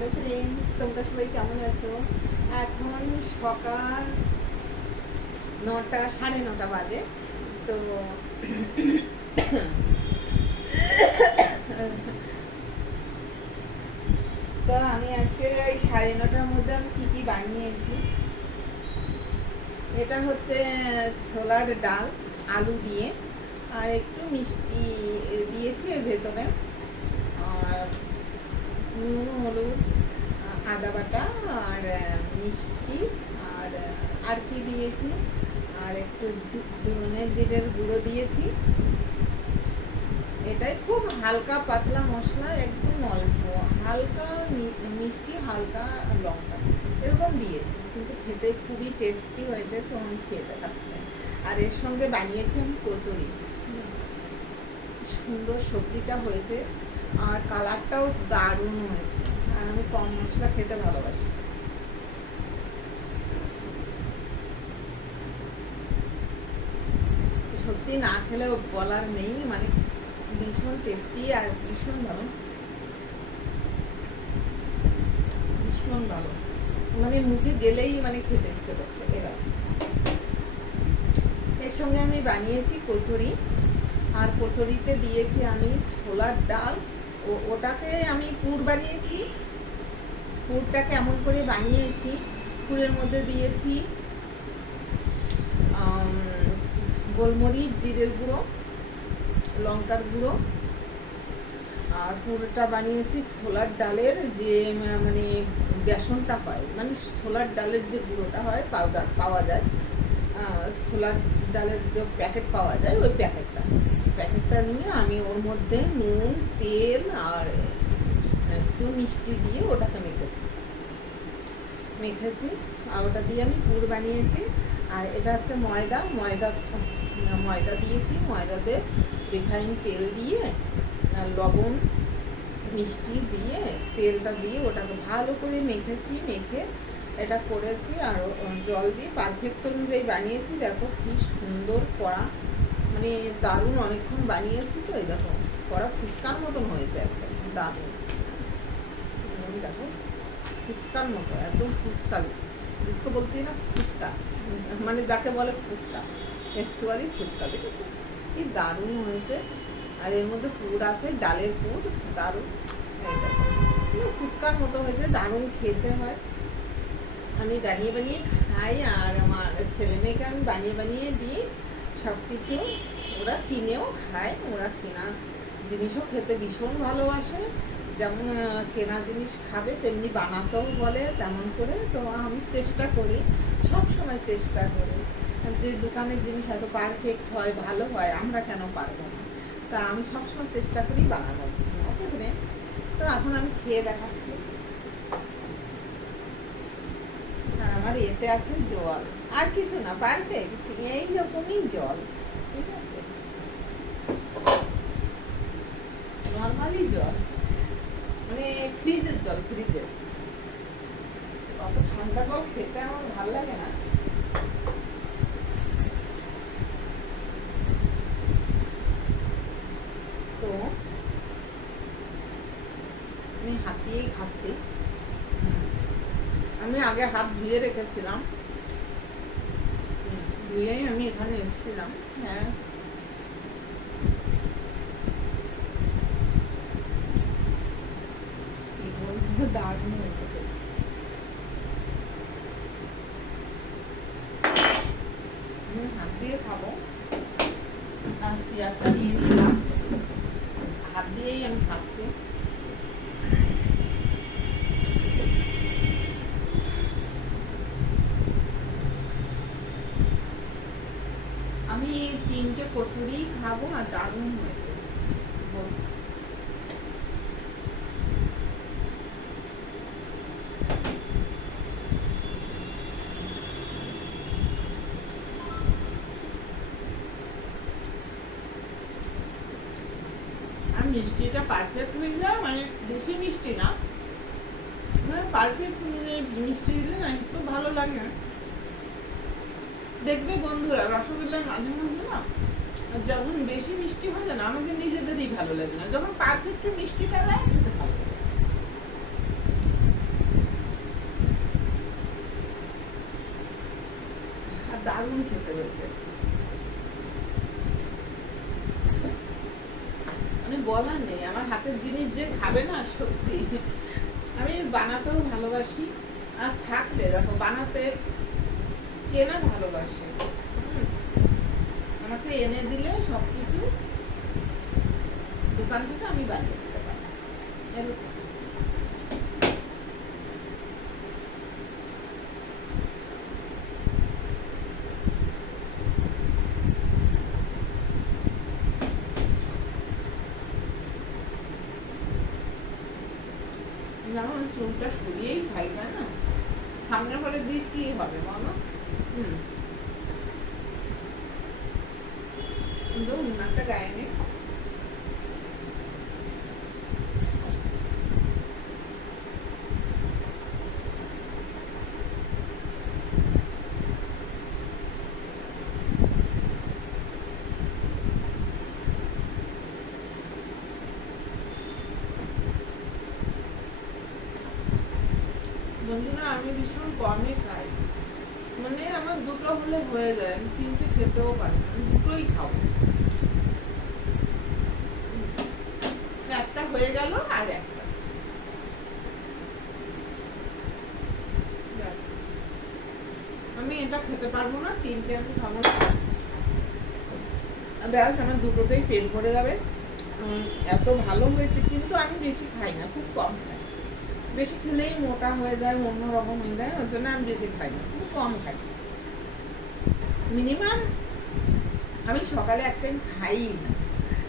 Hello friends, তোমরা সবাই কেমন আছো? এখন সকাল 9টা, 9:30 বাজে। তো তো আমি আজকে এই 9:30টার মধ্যে আমি কী কী বানিয়েছি। এটা হচ্ছে ছোলার ডাল আলু দিয়ে, আর একটু মিষ্টি দিয়েছি এর ভেতরে, আর নুন হলুদ আদা বাটা আর মিষ্টি আর আর কি দিয়েছি, আর একটু ধনে জিরের গুঁড়ো দিয়েছি। এটাই খুব হালকা পাতলা মশলা, একদম অল্প, হালকা মিষ্টি, হালকা লঙ্কা এরকম দিয়েছি, কিন্তু খেতে খুবই টেস্টি হয়েছে। তো আমি খেয়ে দেখাচ্ছি। আর এর সঙ্গে বানিয়েছি আমি কচুরি। সুন্দর সবজিটা হয়েছে, আর কালারটাও দারুণ হয়েছে। আর আমি কম মশলা খেতে ভালোবাসি। সত্যি না খেলেও বলার নেই, মানে ভীষণ টেস্টি আর ভীষণ ভালো, ভীষণ ভালো, মানে মুখে গেলেই মানে খেতে ইচ্ছে করছে। এর সঙ্গে আমি বানিয়েছি কচুরি, আর কচুরিতে দিয়েছি আমি ছোলার ডাল। ওটাকে আমি পুর বানিয়েছি। পুরটা কেমন করে বানিয়েছি, পুরের মধ্যে দিয়েছি গোলমরিচ, জিরের গুঁড়ো, লঙ্কার গুঁড়ো। আর পুরোটা বানিয়েছি ছোলার ডালের যে মানে বেসনটা হয়, মানে ছোলার ডালের যে গুঁড়োটা হয়, পাউডার পাওয়া যায়, ছোলার ডালের যে প্যাকেট পাওয়া যায়, ওই প্যাকেটটা নিয়ে আমি ওর মধ্যে নুন, তেল আর একটু মিষ্টি দিয়ে ওটাকে মেখেছি। আর ওটা দিয়ে আমি পুর বানিয়েছি। আর এটা হচ্ছে ময়দা দিয়েছি। ময়দাতে রিফাইন তেল দিয়ে, লবণ, মিষ্টি দিয়ে, তেলটা দিয়ে ওটাকে ভালো করে মেখে এটা করেছি। আর জল দিয়ে পারফেক্ট অনুযায়ী বানিয়েছি। দেখো কি সুন্দর কড়া, মানে দারুণ, অনেকক্ষণ বানিয়েছি তো। এই দেখো কড়া ফুচকার মতন হয়েছে, একদম দারুণ। দেখো ফুচকার মতো, একদম ফুচকা, জিসকো বলতে না ফুচকা, মানে যাকে বলে ফুচকা, অ্যাকচুয়ালি ফুচকা। দেখেছো কি দারুণ হয়েছে। আর এর মধ্যে পুর আছে, ডালের পুর, দারুণ। ফুচকার মতো হয়েছে, দারুণ খেতে হয়। আমি বানিয়ে খাই, আর আমার ছেলে মেয়েকে আমি বানিয়ে দিই সব কিছু। ওরা কিনেও খায়, ওরা কেনা জিনিসও খেতে ভীষণ ভালোবাসে। যেমন কেনা জিনিস খাবে, তেমনি বানাতেও বলে তেমন করে। তো আমি চেষ্টা করি, সব সময় চেষ্টা করি যে দোকানের জিনিস এত পারফেক্ট হয়, ভালো হয়, আমরা কেন পারবো না। তা আমি সবসময় চেষ্টা করি বানানোর জন্য। ওকে ফ্রেন্ডস, তো এখন আমি খেয়ে দেখাচ্ছি। আর আমার এতে আছে জল, আর কিছু না, পারফেক্ট এইরকমই জল, ঠিক আছে, নর্মালি জল, মানে ফ্রিজের জল, ফ্রিজের। অত ঠান্ডা জল খেতে আমার ভালো লাগে না। তো আমি হাত দিয়েই খাচ্ছি। আমি আগে হাত ধুয়ে রেখেছিলাম, ধুয়েই আমি এখানে এসেছিলাম। হ্যাঁ, দারুণ হয়েছে। আমি হাত দিয়ে খাবো, আর চেয়ারটা নিয়ে নিলাম, হাত দিয়েই আমি খাচ্ছি। আমি 3টে কচুরি খাবো, আর দারুণ হয়েছে। আর মিষ্টিটা পারফেক্ট হয়ে যায়, মানে বেশি মিষ্টি না, পারফেক্ট মিষ্টি দিলে না একটু ভালো লাগে। দেখবে বন্ধুরা, রসগোল্লার মাঝে মধ্যে না যখন বেশি মিষ্টি হয়ে যায় না, আমাদের নিজেদেরই ভালো লাগে না। যখন পারফেক্ট মিষ্টিটা দেয়, খেতে ভালো লাগে। বলার নেই, আমার হাতের জিনিস যে খাবে না সত্যি। আমি বানাতেও ভালোবাসি, আর থাকলে দেখো বানাতে কে না ভালোবাসে। আমাকে এনে দিলে সবকিছু দোকান থেকে আমি বানিয়ে দিতে পারি এরকম। যেমন চুলটা সরিয়েই খাই, তাই না? সামনে পরে দিয়ে কি হবে বলো? কিন্তু উন্নাটা গায়ে নেই। বন্ধুরা, আমি ভীষণ কমই খাই, মানে আমার দুটো হলে হয়ে যায়, আমি তিনটে খেতেও পারি না, আমি দুটোই খাবো। একটা হয়ে গেল আর একটা, আমি এটা খেতে পারবো না, তিনটে আমি খাবো না, ব্যাস আমার দুটোতেই পেট ভরে যাবে। এত ভালো হয়েছে, কিন্তু আমি বেশি খাই না, খুব কম খাই। বেশি খেলেই মোটা হয়ে যায়, অন্যরকম হয়ে যায়, ওর জন্য আমি বেশি খাই না, খুব কম খাই। মিনিমাম আমি সকালে এক টাইম খাই না,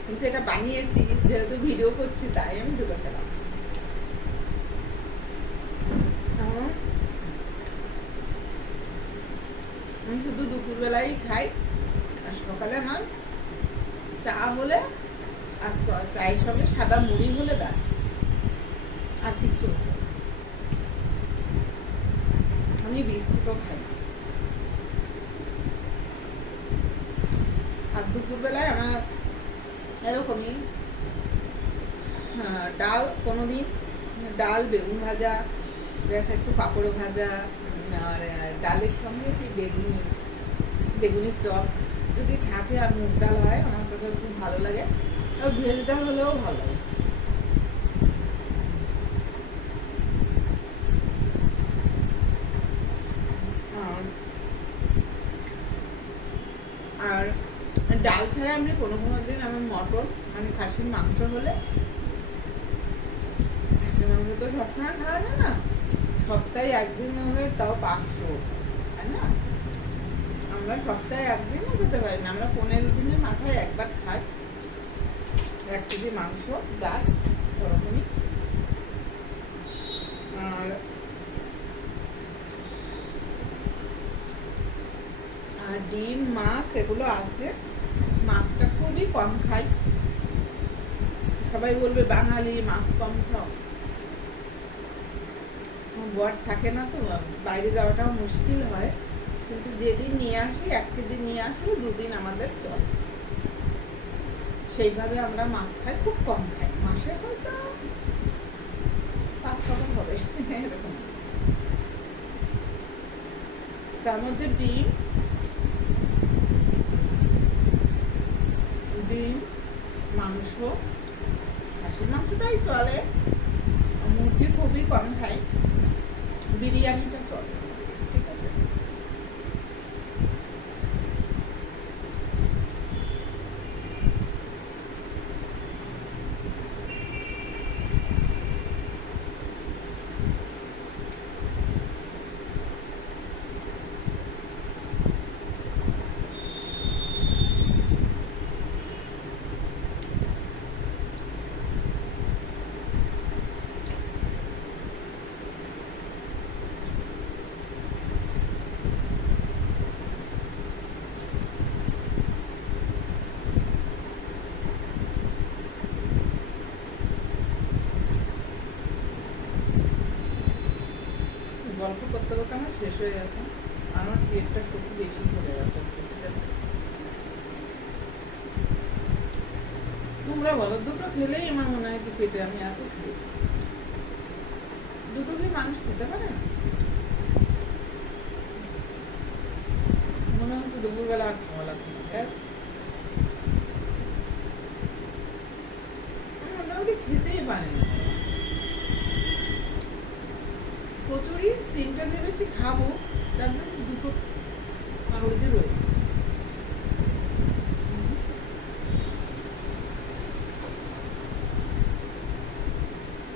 কিন্তু এটা বানিয়েছি যেহেতু ভিডিও করছি, তাই আমি দুটো খেলাম। আমি শুধু দুপুরবেলাই খাই, আর সকালে আমার চা হলে আর চায়ের সঙ্গে সাদা মুড়ি হলে ব্যাস, আর কিছু। আমি বিস্কুটও খাই। আর দুপুরবেলায় আমার এরকমই ডাল, কোনোদিন ডাল, বেগুন ভাজা, বেশ একটু পাঁপড় ভাজা, আর ডালের সঙ্গে কি বেগুনির চপ যদি থাকে, আর মুগ ডাল হয়, আমার কাছে খুব ভালো লাগে। আর ভেজ ডাল হলেও ভালো লাগে। আর ডাল ছাড়া আমি কোনো দিন আমার মটন, মানে খাসির মাংস হলে, খাসির মাংস তো সবসময় খাওয়া যায় না, সপ্তাহে একদিন হলে তাও 500, তাই না? আমরা সপ্তাহে একদিনও খেতে পারি না, আমরা 15 দিনের মাথায় একবার খাই 1 কেজি মাংস, জাস্ট ওরকমই। আর ডিম, মাছ এগুলো আছে, মাছটা খুবই কম খাই। সবাই বলবে বাঙালি মাছ কম খাও, বর থাকে না তো, বাইরে যাওয়াটাও মুশকিল হয়, কিন্তু যেদিন নিয়ে আসি 1 কেজি নিয়ে আসলে 2 দিন আমাদের চলে। সেইভাবে আমরা মাছ খাই, খুব কম খাই, মাসে হয়তো 5-6 হবে এরকম। তার মধ্যে ডিম, মাংস, খাসির মাংসটাই চলে, মুরগি খুবই কম খাই, বিরিয়ানিটা চলে, ঠিক আছে। গল্প করতে করতে আমার শেষ হয়ে গেছে, আমার পেটটা খুব বেশি চলে গেছে। তোমরা বলো, দুটো খেলেই আমার মনে হয় কি পেটে আমি এত খেয়েছি। দুটো কি মানুষ খেতে পারে না? মনে হচ্ছে দুপুরবেলা আর খাওয়া লাগবে না। খেতেই পারে না। কচুরি 3টা ভেবেছি খাবো, তার জন্য 2টো আর ওই যে রয়েছে।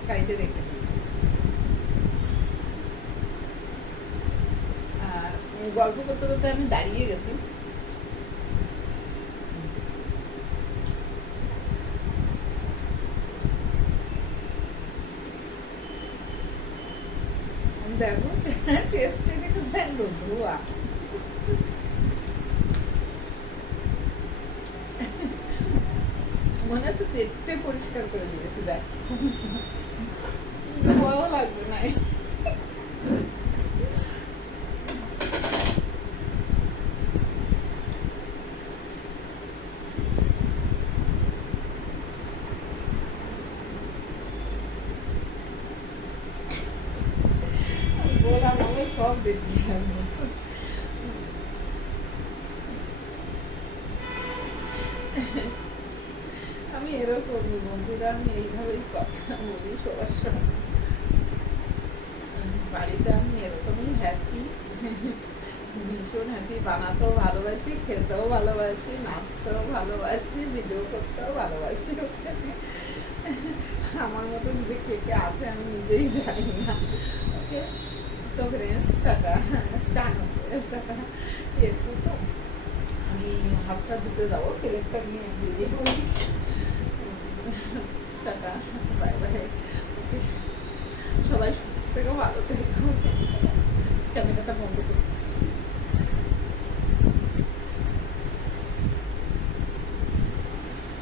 সাইডে রেখে দিয়েছি। আর গল্প করতে করতে আমি দাঁড়িয়ে গেছি। দেখো টেস্টে দেখে যাই ধোয়া। মনে হচ্ছে চেটে পরিষ্কার করে দিয়েছি। দেখ ধোয়াও লাগবে না। বললাম আমি সব দেখি। আমি এরকম বন্ধুরা, আমি এইভাবেই কথা বলি সবার সঙ্গে। বাড়িতে আমি এরকমই হ্যাপি, ভীষণ হ্যাপি। বানাতেও ভালোবাসি, খেতেও ভালোবাসি, নাচতেও ভালোবাসি, ভিডিও করতেও ভালোবাসি। আমার মতন যে কে কে আছে আমি নিজেই জানি না। ওকে, তো ফ্রেন্ডস টাটা টাটা। এরপর তো আমি হাতটা ধুতে যাবো, প্লেটটা নিয়ে বেরিয়ে পড়ি। Tata, bye bye. ওকে, সবাই সুস্থ থেকো, ভালো থেকো। ক্যামেরাটা বন্ধ করছি।